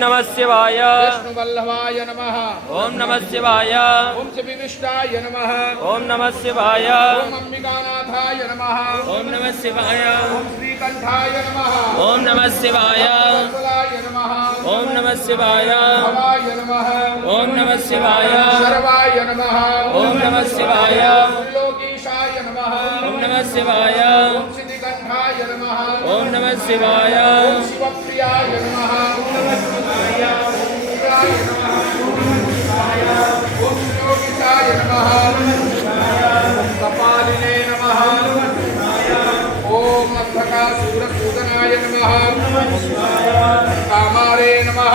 नमः शिवाय। विष्णुवल्लभाय नमः। ओम नमः शिवाय। ओम श्रीविष्टाय नमः। ओम नमः शिवाय। ओम अंबिकानाथाय नमः। ओम नमः शिवाय। ओम श्रीकंठाय नमः। ओम नमः शिवाय। भक्तवत्सलाय नमः। ओम नमः शिवाय। भवाय नमः। ओम नमः शिवाय। सर्वाय नमः। ओम नमः शिवाय। त्रिलोकीशाय नमः। ओम नमः शिवाय। ओम श्रीकंठाय नमः। ओम नमः शिवाय। ओम शिवप्रियाय नमः। ओम त्रिलोकीशाय नमः। ओम कपालिने नमः। ओम अंधकासुरसूदनाय नमः। कामारे नमः।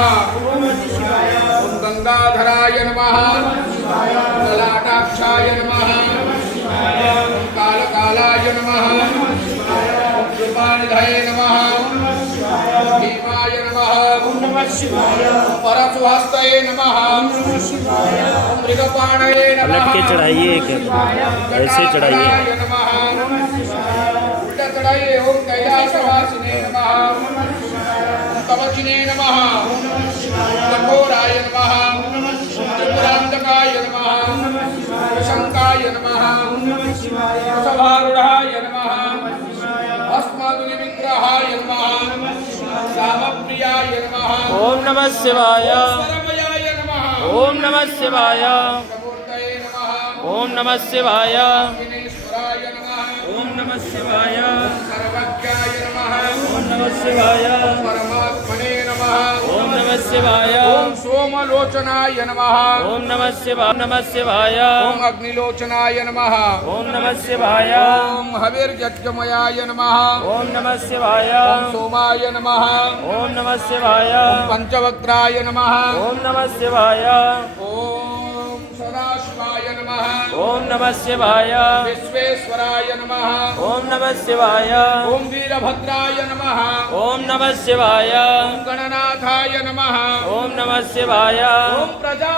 ओम गंगाधराय नमः। ललाटाक्षाय नमः। ओम कालकालाय नमः। ओम कृपानिधये नमः। भीमाय नमः। परशुहस्तये नमः। ओम मृगपाणये नमः। पलट के चढ़ाइए, ऐसे चढ़ाइए। जटाधराय नमः। उल्टा चढ़ाइए। ओम कैलासवासिने नमः। ओम कवचिने नमः। कठोराय नमः। त्रिपुरांतकाय नमः। शंकाय नमः। सभारूढ़ाय नमः। भस्मादुनि विग्रहाय नमः। सामप्रियाय नमः। ओम नमः शिवाय। सर्वमयाय नमः। ओम नमः शिवाय। मूर्तये नमः। ओम नमः शिवाय। विघ्नेश्वराय नमः। ओम नमः शिवाय। सर्वज्ञाय नमः। ओम नमः शिवाय। परमात्मने नमः। ओम नमः शिवाय। ओम सोमलोचनाय नमः। ओम नमः शिवाय। नमः शिवाय। ओम अग्निलोचनाय नमः। ओम नमः शिवाय। ओम हविर्यज्ञमयाय नमः। ओम नमः शिवाय। ओम सोमाय नमः। ओम नमः शिवाय। ओम पंचवक्त्राय नमः। ओम नमः शिवाय। ओम सदाशिवाय नमः। ओम नमः शिवाय। विश्वेश्वराय नमः। ओम नमः शिवाय। ओम वीरभद्राय नमः। ओम नमः शिवाय। ओम गणनाथाय नमः। ओम नमः शिवाय। ओम प्रजा